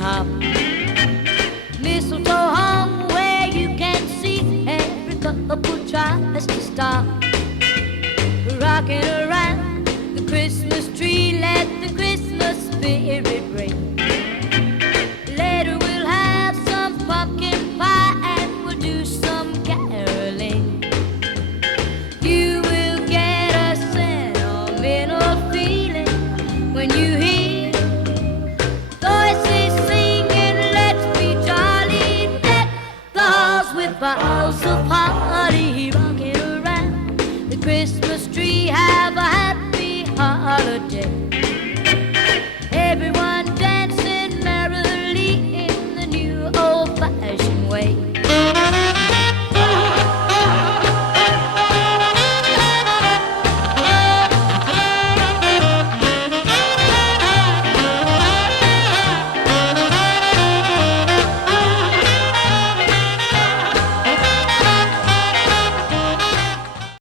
hop. Mistletoe hung where you can see every couple tries to stop. Rocking around the Christmas tree, let the Christmas spirit ring. Later we'll have some pumpkin pie and we'll do some caroling. You will get a sentimental feeling when you hear voices singing, let's be jolly, deck the halls with boughs of pine.